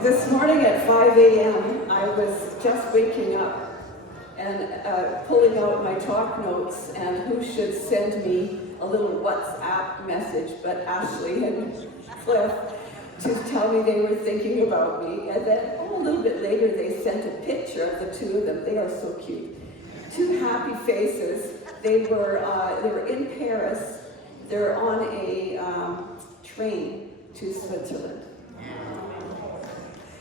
This morning at 5 a.m., I was just waking up and pulling out my talk notes, and who should send me a little WhatsApp message but Ashley and Cliff to tell me they were thinking about me. And then a little bit later, they sent a picture of the two of them. They are so cute. Two happy faces. They were in Paris. They're on a train to Switzerland.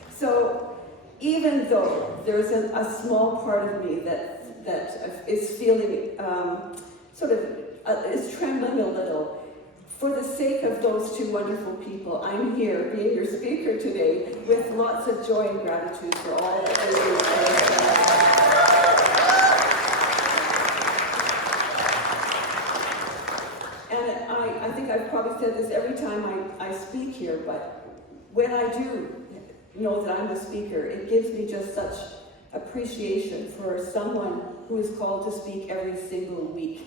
So even though there's a small part of me that is feeling is trembling a little, for the sake of those two wonderful people, I'm here being your speaker today with lots of joy and gratitude for all that they do. And I think I've probably said this every time I speak here, but when I do know that I'm the speaker, it gives me just such appreciation for someone who is called to speak every single week.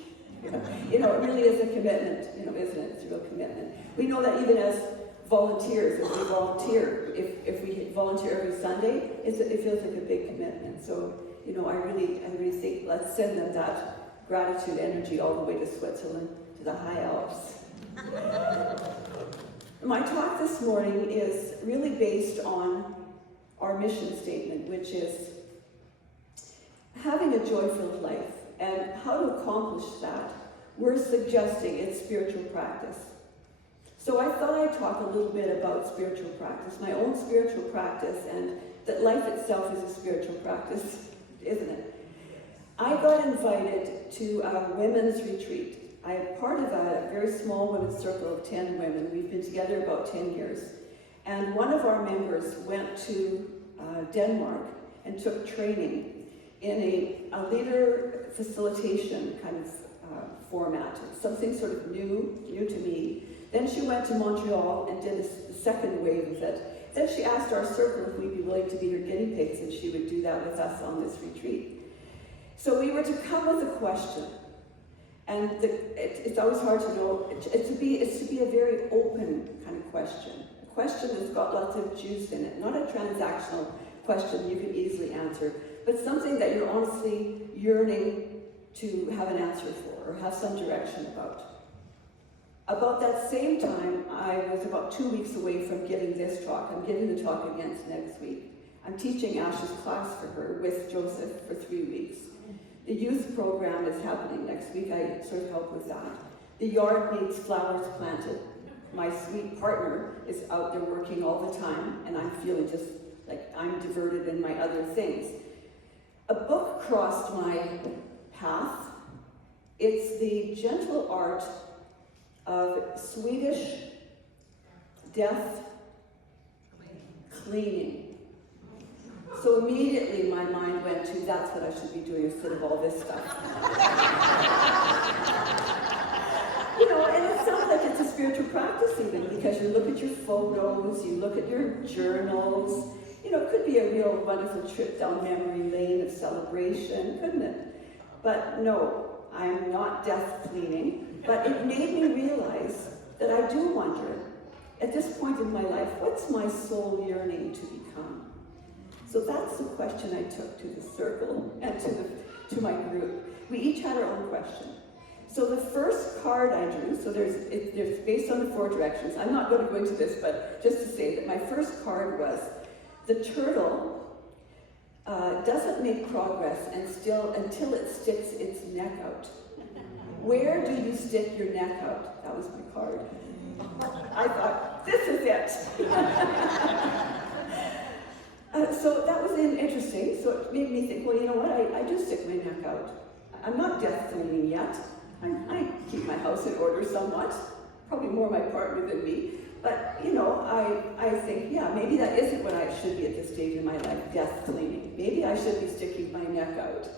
You know, it really is a commitment, isn't it? It's a real commitment. We know that even as volunteers, if we volunteer, if we volunteer every Sunday, it feels like a big commitment. So, I really think let's send them that gratitude energy all the way to Switzerland, to the high Alps. My talk this morning is really based on our mission statement, which is having a joy-filled life. And how to accomplish that, we're suggesting it's spiritual practice. So I thought I'd talk a little bit about spiritual practice, my own spiritual practice, and that life itself is a spiritual practice, isn't it? I got invited to a women's retreat. I am part of a very small women's circle of 10 women. We've been together about 10 years. And one of our members went to Denmark and took training in a leader facilitation kind of format, something sort of new to me. Then she went to Montreal and did the second wave of it. Then she asked our circle if we'd be willing to be her guinea pigs, and she would do that with us on this retreat. So we were to come with a question. And it's always hard to know. It's to be a very open kind of question. A question that's got lots of juice in it, not a transactional question you can easily answer, but something that you're honestly yearning to have an answer for or have some direction about. About that same time, I was about 2 weeks away from giving this talk. I'm giving the talk again next week. I'm teaching Ash's class for her with Joseph for 3 weeks. The youth program is happening next week. I sort of help with that. The yard needs flowers planted. My sweet partner is out there working all the time, and I'm feeling just like I'm diverted in my other things. A book crossed my path. It's The Gentle Art of Swedish Death Cleaning. So immediately my mind went to, that's what I should be doing instead of all this stuff. And it sounds like it's a spiritual practice even, because you look at your photos, you look at your journals. It could be a real wonderful trip down memory lane of celebration, couldn't it? But no, I'm not death cleaning. But it made me realize that I do wonder, at this point in my life, what's my soul yearning to become? So that's the question I took to the circle and to my group. We each had our own question. So the first card I drew, so there's based on the 4 directions. I'm not going to go into this, but just to say that my first card was, the turtle doesn't make progress until it sticks its neck out. Where do you stick your neck out? That was my card. I thought, this is it. So that was interesting. So it made me think, well, you know what? I do stick my neck out. I'm not death cleaning yet. I keep my house in order somewhat. Probably more my partner than me. But, I think, yeah, maybe that isn't what I should be at this stage in my life, death cleaning. Maybe I should be sticking my neck out.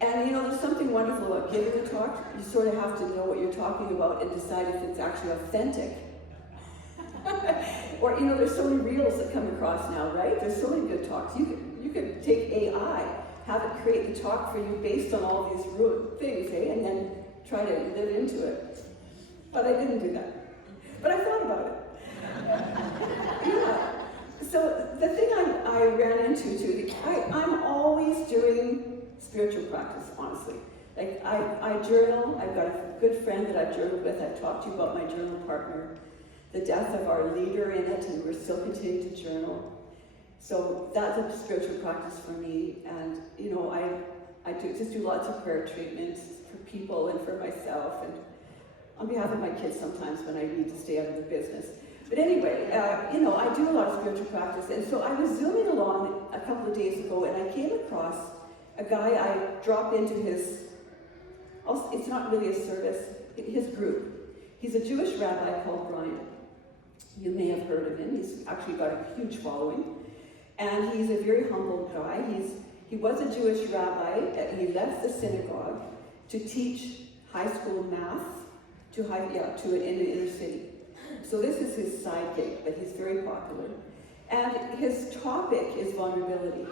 And, there's something wonderful about giving a talk. You sort of have to know what you're talking about and decide if it's actually authentic. Or, there's so many reels that come across now, right? There's so many good talks. You could take AI, have it create the talk for you based on all these things, and then try to live into it. But I didn't do that. But I thought about it. Yeah. So the thing I ran into too, I'm always doing spiritual practice, honestly. Like I journal. I've got a good friend that I've journaled with. I've talked to you about my journal partner, the death of our leader in it, and we're still continuing to journal. So that's a spiritual practice for me. And you know, I do lots of prayer treatments for people and for myself, and on behalf of my kids sometimes when I need to stay out of the business. But anyway, you know, I do a lot of spiritual practice, and so I was zooming along a couple of days ago, and I came across a guy. I dropped into his, it's not really a service, his group. He's a Jewish rabbi called Brian. You may have heard of him. He's actually got a huge following, and he's a very humble guy. He was a Jewish rabbi. He left the synagogue to teach high school math to an inner city. So this is his side gig, but he's very popular. And his topic is vulnerability.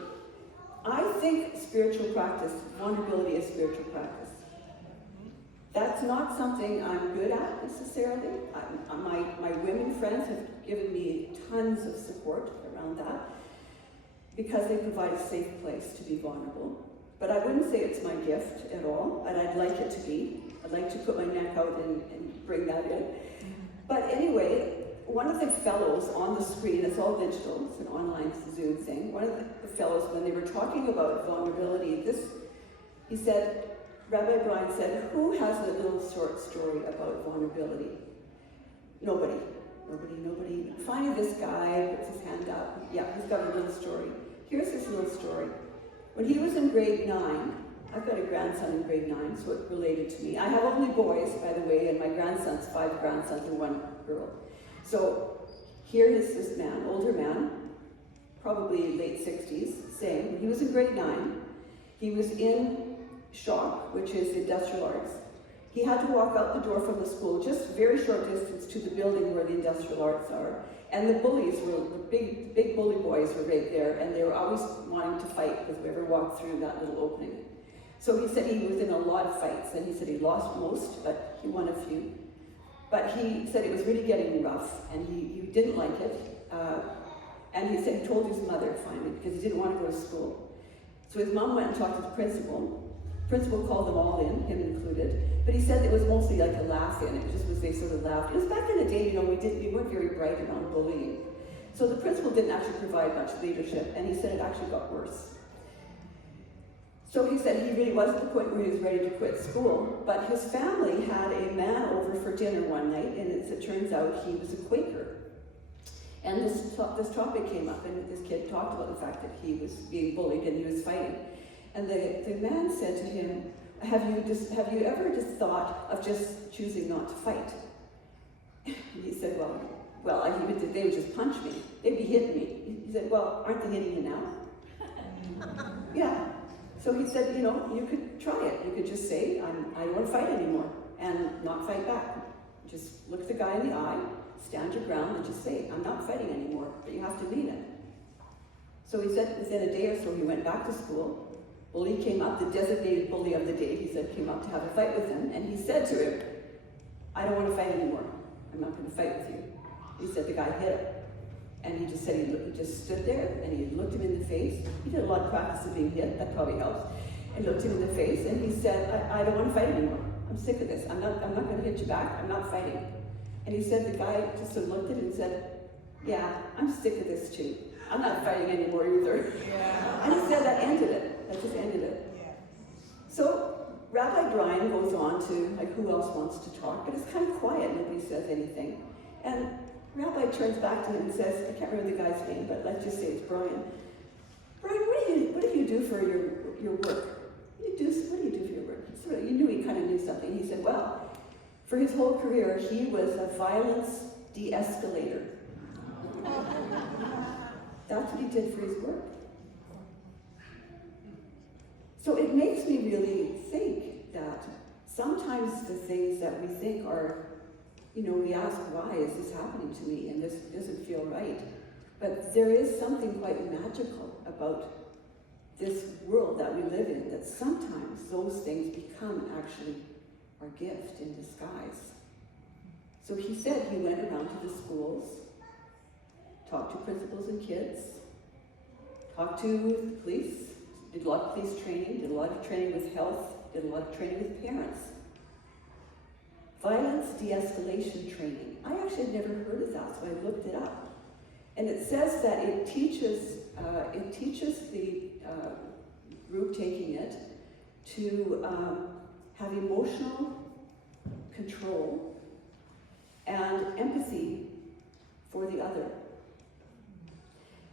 I think spiritual practice, vulnerability is spiritual practice. That's not something I'm good at necessarily. My women friends have given me tons of support around that because they provide a safe place to be vulnerable. But I wouldn't say it's my gift at all, and I'd like it to be. I'd like to put my neck out and bring that in. But anyway, one of the fellows on the screen, it's all digital, it's an online Zoom thing, one of the fellows, when they were talking about vulnerability, he said, Rabbi Brian said, who has a little short story about vulnerability? Nobody. Finally, this guy puts his hand up. Yeah, he's got a little story. Here's his little story. When he was in grade 9, I've got a grandson in grade 9, so it related to me. I have only boys, by the way, and my grandson's 5 grandsons and 1 girl. So here is this man, older man, probably late 60s, saying, when he was in grade 9, he was in shop, which is industrial arts. He had to walk out the door from the school, just very short distance to the building where the industrial arts are. And the bullies the big bully boys were right there, and they were always wanting to fight because whoever walked through that little opening. So he said he was in a lot of fights, and he said he lost most, but he won a few. But he said it was really getting rough, and he didn't like it. And he said he told his mother finally, because he didn't want to go to school. So his mom went and talked to the principal. Principal called them all in, him included, but he said it was mostly like a laugh in. It just was they sort of laughed. It was back in the day, you know, we weren't very bright around bullying. So the principal didn't actually provide much leadership, and he said it actually got worse. So he said he really was at the point where he was ready to quit school, but his family had a man over for dinner one night, and as it turns out, he was a Quaker. And this topic came up, and this kid talked about the fact that he was being bullied and he was fighting. And the man said to him, have you ever just thought of just choosing not to fight? And he said, well, they would just punch me. They'd be hitting me. He said, well, aren't they hitting you now? Yeah. So he said, you know, you could try it. You could just say, I don't want to fight anymore, and not fight back. Just look the guy in the eye, stand your ground, and just say, I'm not fighting anymore, but you have to mean it. So he said within a day or so, he went back to school. Bully came up, the designated bully of the day, he said, came up to have a fight with him, and he said to him, I don't want to fight anymore. I'm not going to fight with you. He said the guy hit him. And he just said, he just stood there, and he looked him in the face. He did a lot of practice of being hit, that probably helps. And looked him in the face, and he said, I don't want to fight anymore. I'm sick of this. I'm not going to hit you back. I'm not fighting. And he said, the guy just sort of looked at him and said, yeah, I'm sick of this too. I'm not fighting anymore either. Yeah. And he said that ended it. That just ended it. Yeah. So Rabbi Brian goes on to, like, who else wants to talk? But it's kind of quiet. Nobody says anything. And Rabbi turns back to him and says, I can't remember the guy's name, but let's just say it's Brian. Brian, what do you do for your work? What do you do for your work? So you knew he kind of knew something. He said, well, for his whole career, he was a violence de-escalator. That's what he did for his work. So it makes me really think that sometimes the things that we think are, you know, we ask, why is this happening to me? And this doesn't feel right. But there is something quite magical about this world that we live in, that sometimes those things become actually our gift in disguise. So he said he went around to the schools talked to principals and kids, talked to the police, did a lot of police training, did a lot of training with health, did a lot of training with parents. Violence de-escalation training. I actually had never heard of that, so I looked it up. And it says that it teaches the group taking it to have emotional control and empathy for the other.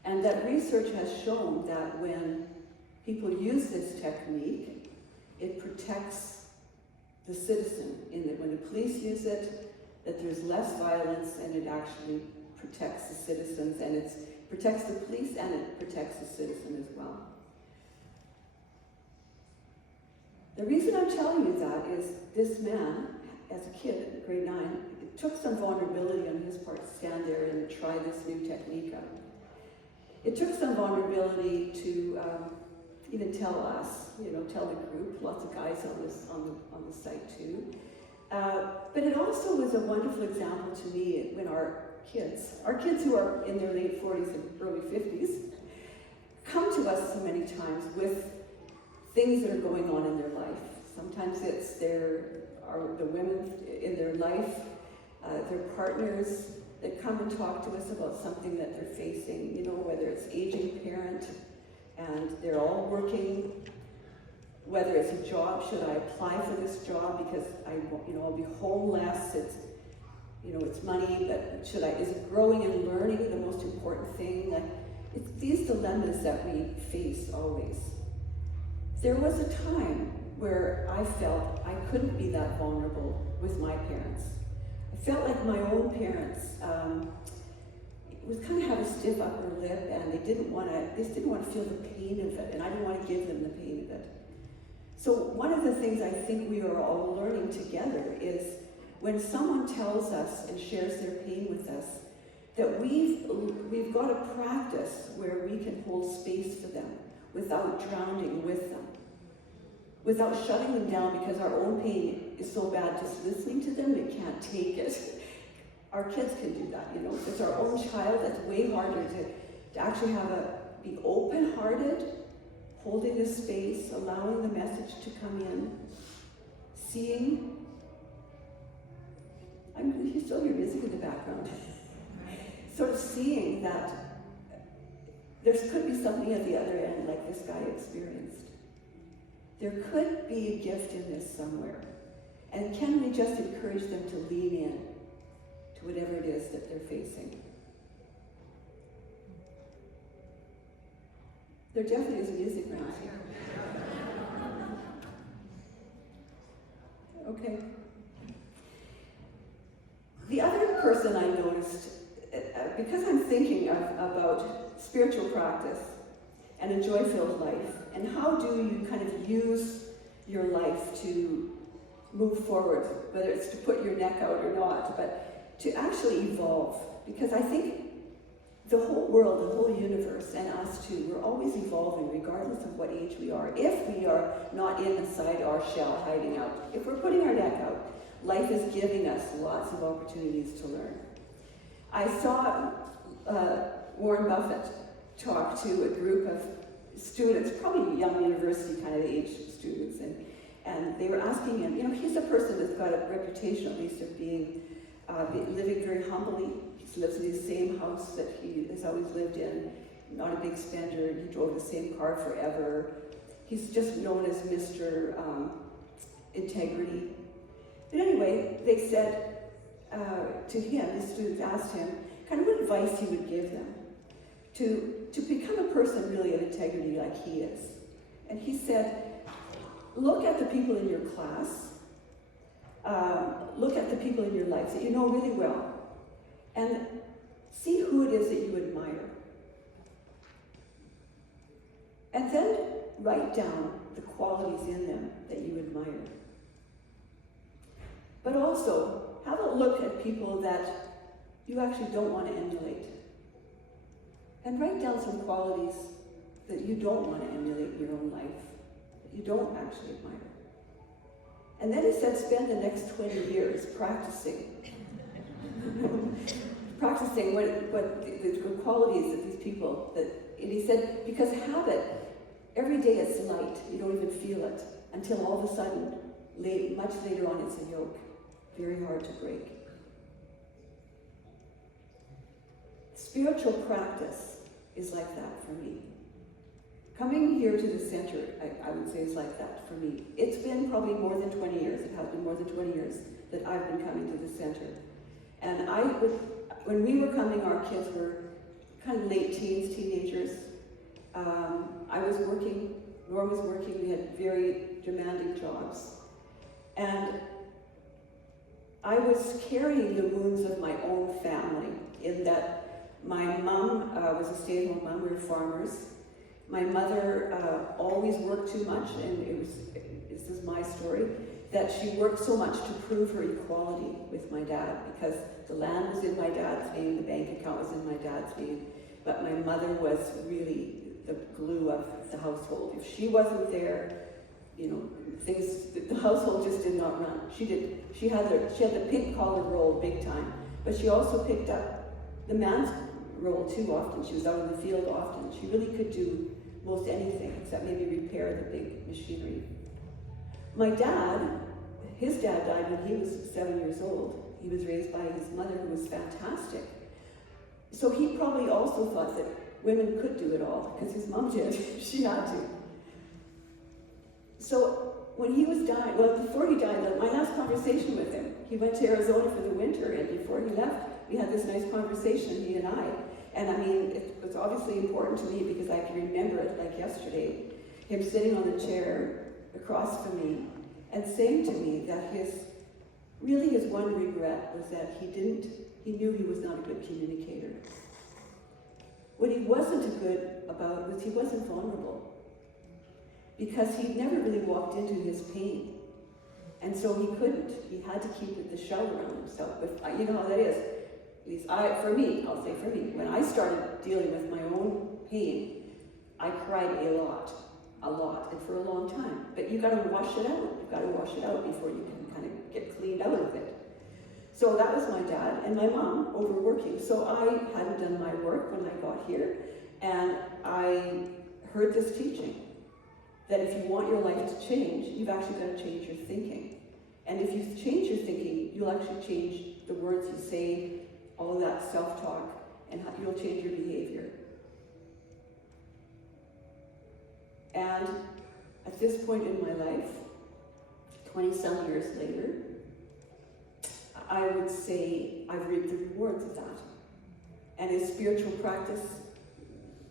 And that research has shown that when people use this technique, it protects the citizen, in that when the police use it, that there's less violence, and it actually protects the citizens, and it protects the police and it protects the citizen as well. The reason I'm telling you that is this man, as a kid in grade 9, it took some vulnerability on his part to stand there and try this new technique out. It took some vulnerability to even tell us, tell the group, lots of guys on the site too. But it also was a wonderful example to me when our kids who are in their late 40s and early 50s, come to us so many times with things that are going on in their life. Sometimes it's the women in their life, their partners that come and talk to us about something that they're facing, whether it's aging parent and they're all working, whether it's a job, should I apply for this job because I'll be homeless, it's money, but is it growing and learning the most important thing? It's these dilemmas that we face always. There was a time where I felt I couldn't be that vulnerable with my parents. I felt like my own parents would kind of have a stiff upper lip, and they just didn't want to feel the pain of it, and I didn't want to give them the pain of it. So one of the things I think we are all learning together is when someone tells us and shares their pain with us, that we've got to practice where we can hold space for them without drowning with them, without shutting them down because our own pain is so bad just listening to them, we can't take it. Our kids can do that, If it's our own child, that's way harder to actually be open-hearted, holding the space, allowing the message to come in, seeing. You still hear music in the background. Sort of seeing that there could be something at the other end like this guy experienced. There could be a gift in this somewhere. And can we just encourage them to lean in to whatever it is that they're facing? There definitely is music around here. Okay. The other person I noticed, because I'm thinking about spiritual practice and a joy-filled life, and how do you kind of use your life to move forward, whether it's to put your neck out or not, but to actually evolve. Because I think the whole world, the whole universe, and us too, we're always evolving regardless of what age we are. If we are not inside our shell hiding out, if we're putting our neck out, life is giving us lots of opportunities to learn. I saw Warren Buffett talk to a group of students, probably young university kind of age students, and they were asking him, he's a person that's got a reputation at least of being living very humbly. He lives in the same house that he has always lived in, not a big spender, and he drove the same car forever. He's just known as Mr. Integrity. But anyway, they said to him, the students asked him, kind of what advice he would give them to become a person really of integrity like he is. And he said, look at the people in your class, look at the people in your life that you know really well, and see who it is that you admire. And then write down the qualities in them that you admire. But also, have a look at people that you actually don't want to emulate. And write down some qualities that you don't want to emulate in your own life, that you don't actually admire. And then he said, spend the next 20 years practicing practicing what the qualities of these people and he said, because habit, every day it's light, you don't even feel it, until all of a sudden, much later on it's a yoke, very hard to break. Spiritual practice is like that for me. Coming here to the center, I would say, is like that for me. It's been probably more than 20 years, it has been more than 20 years that I've been coming to the center. And when we were coming, our kids were kind of late teens, teenagers. I was working, Norm was working, we had very demanding jobs. And I was carrying the wounds of my own family in that my mom was a stay-at-home mom, we were farmers. My mother always worked too much, and this is my story, that she worked so much to prove her equality with my dad, because the land was in my dad's name, the bank account was in my dad's name, but my mother was really the glue of the household. If she wasn't there, you know, the household just did not run. She had the pink collar role big time, but she also picked up the man's role too often. She was out in the field often. She really could do most anything except maybe repair the big machinery. My dad, his dad died when he was 7 years old. He was raised by his mother, who was fantastic. So he probably also thought that women could do it all, because his mom did. She had to. So when he was dying, well, before he died, my last conversation with him, he went to Arizona for the winter, and before he left, we had this nice conversation, he and I. And I mean, it was obviously important to me because I can remember it like yesterday. Him sitting on the chair across from me and saying to me that his one regret was that he knew he was not a good communicator. What he wasn't good about was he wasn't vulnerable, because he'd never really walked into his pain. And so he couldn't. He had to keep the shell around himself. But you know how that is. At least I'll say for me, when I started dealing with my own pain, I cried a lot, and for a long time. But you gotta wash it out. You've gotta wash it out before you can kind of get cleaned out of it. So that was my dad, and my mom overworking. So I hadn't done my work when I got here, and I heard this teaching that if you want your life to change, you've actually got to change your thinking. And if you change your thinking, you'll actually change the words you say, all of that self-talk, and you'll change your behavior. And at this point in my life, 20-some years later, I would say I've reaped the rewards of that. And is spiritual practice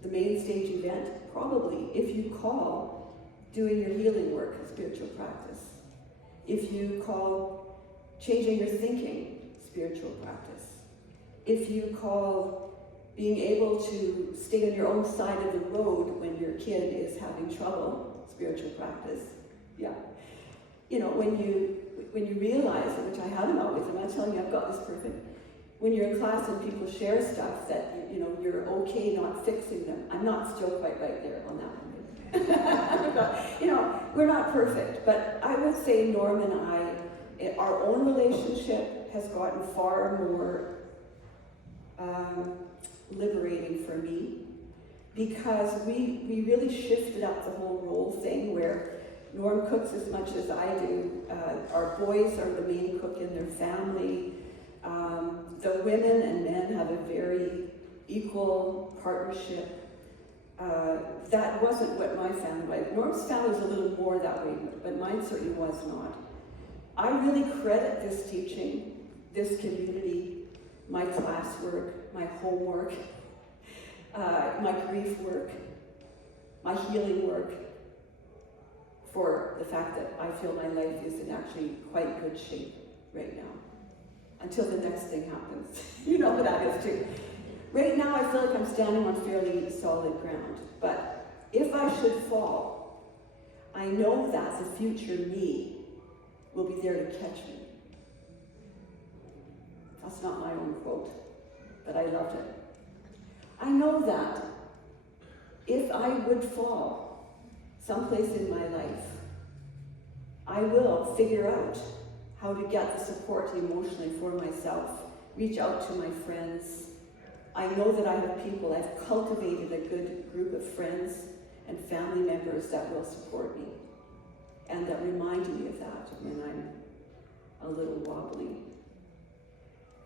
the main stage event? Probably, if you call doing your healing work spiritual practice. If you call changing your thinking spiritual practice. If you call being able to stay on your own side of the road when your kid is having trouble, spiritual practice. Yeah. You know, when you realize, which I haven't always, I'm not telling you I've got this perfect, when you're in class and people share stuff that, you know, you're okay not fixing them. I'm not still quite right there on that one. You know, we're not perfect, but I would say Norm and I, our own relationship has gotten far more liberating for me, because we really shifted up the whole role thing where Norm cooks as much as I do. Our boys are the main cook in their family. The women and men have a very equal partnership. That wasn't what my family was. Norm's family was a little more that way, but mine certainly was not. I really credit this teaching, this community, my classwork, my homework, my grief work, my healing work, for the fact that I feel my life is in actually quite good shape right now. Until the next thing happens. You know what that is too. Right now I feel like I'm standing on fairly solid ground, but if I should fall, I know that the future me will be there to catch me. That's not my own quote, but I loved it. I know that if I would fall someplace in my life, I will figure out how to get the support emotionally for myself reach out to my friends. I know that I have people, I've cultivated a good group of friends and family members that will support me and that remind me of that when I'm a little wobbly.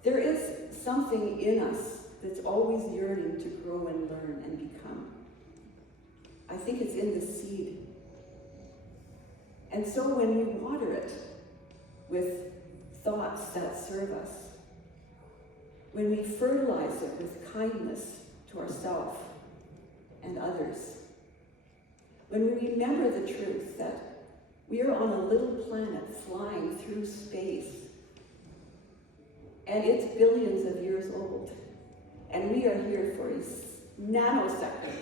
There is something in us that's always yearning to grow and learn and become. I think it's in the seed. And so when we water it with thoughts that serve us, when we fertilize it with kindness to ourselves and others, when we remember the truth that we are on a little planet flying through space, and it's billions of years old, and we are here for a nanosecond,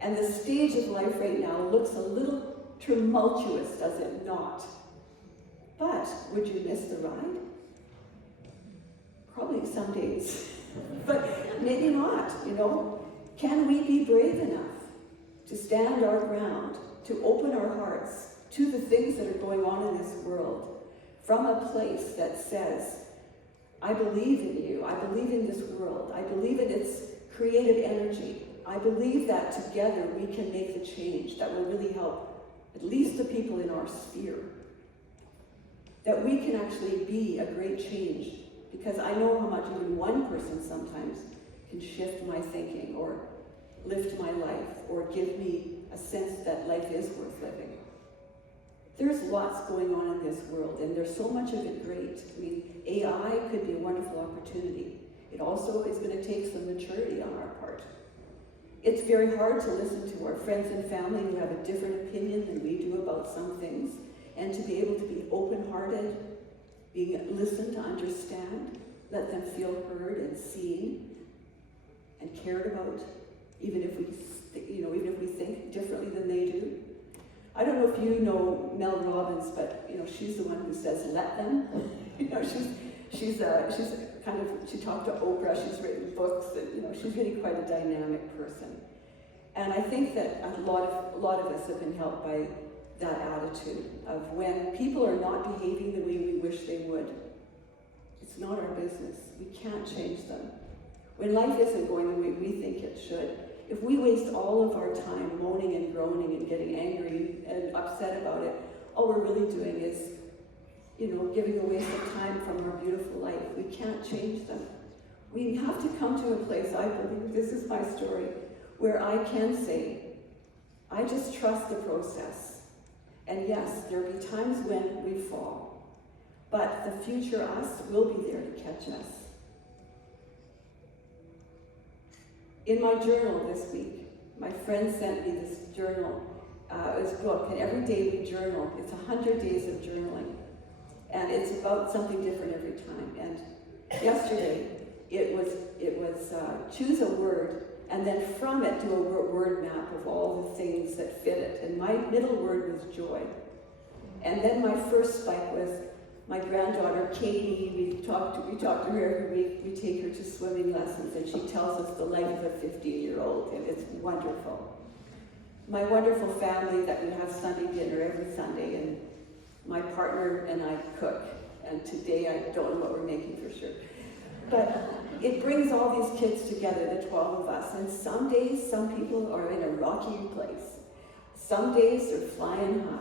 and the stage of life right now looks a little tumultuous, does it not? But would you miss the ride? Probably some days, but maybe not, Can we be brave enough to stand our ground, to open our hearts to the things that are going on in this world from a place that says, I believe in you, I believe in this world, I believe in its creative energy, I believe that together we can make the change that will really help at least the people in our sphere, that we can actually be a great change, because I know how much even one person sometimes can shift my thinking or lift my life or give me a sense that life is worth living. There's lots going on in this world, and there's so much of it great. I mean, AI could be a wonderful opportunity. It also is going to take some maturity on our part. It's very hard to listen to our friends and family who have a different opinion than we do about some things, and to be able to be open-hearted, being listened to understand, let them feel heard and seen and cared about, even if we think differently than they do. I don't know if you know Mel Robbins, but she's the one who says, "Let them." She's she talked to Oprah. She's written books, and she's really quite a dynamic person. And I think that a lot of us have been helped by that attitude of when people are not behaving the way we wish they would, it's not our business. We can't change them. When life isn't going the way we think it should, if we waste all of our time moaning and groaning and getting angry and upset about it, all we're really doing is, giving a waste of time from our beautiful life. We can't change them. We have to come to a place, I believe, this is my story, where I can say, I just trust the process. And yes, there'll be times when we fall, but the future us will be there to catch us. In my journal this week, my friend sent me this journal, this book, and every day we journal. It's 100 days of journaling, and it's about something different every time. And yesterday, it was choose a word, and then from it do a word map of all the things that fit it. And my middle word was joy. And then my first spike was my granddaughter, Katie. We talk to her every week. We take her to swimming lessons, and she tells us the life of a 15-year-old, and it's wonderful. My wonderful family that we have Sunday dinner every Sunday, and my partner and I cook. And today I don't know what we're making for sure. But it brings all these kids together, the 12 of us. And some days, some people are in a rocky place. Some days they're flying high.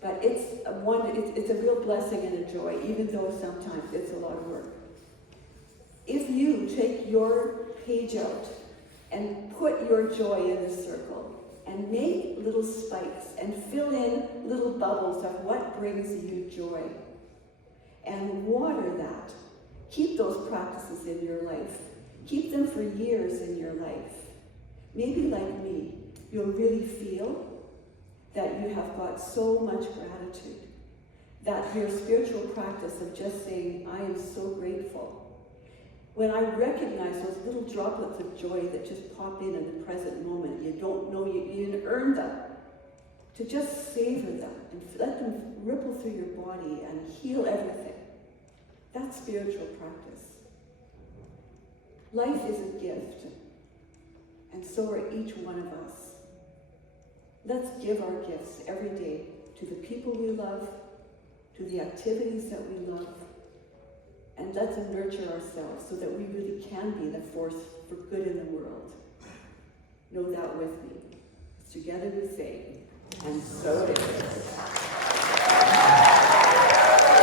But it's a real blessing and a joy, even though sometimes it's a lot of work. If you take your page out and put your joy in the circle and make little spikes and fill in little bubbles of what brings you joy and water that, keep those practices in your life. Keep them for years in your life. Maybe like me, you'll really feel that you have got so much gratitude, that your spiritual practice of just saying, I am so grateful. When I recognize those little droplets of joy that just pop in the present moment, you don't know, you didn't earn them, to just savor them and let them ripple through your body and heal everything. That's spiritual practice. Life is a gift, and so are each one of us. Let's give our gifts every day to the people we love, to the activities that we love, and let's nurture ourselves so that we really can be the force for good in the world. Know that with me. Together we say, and so it is.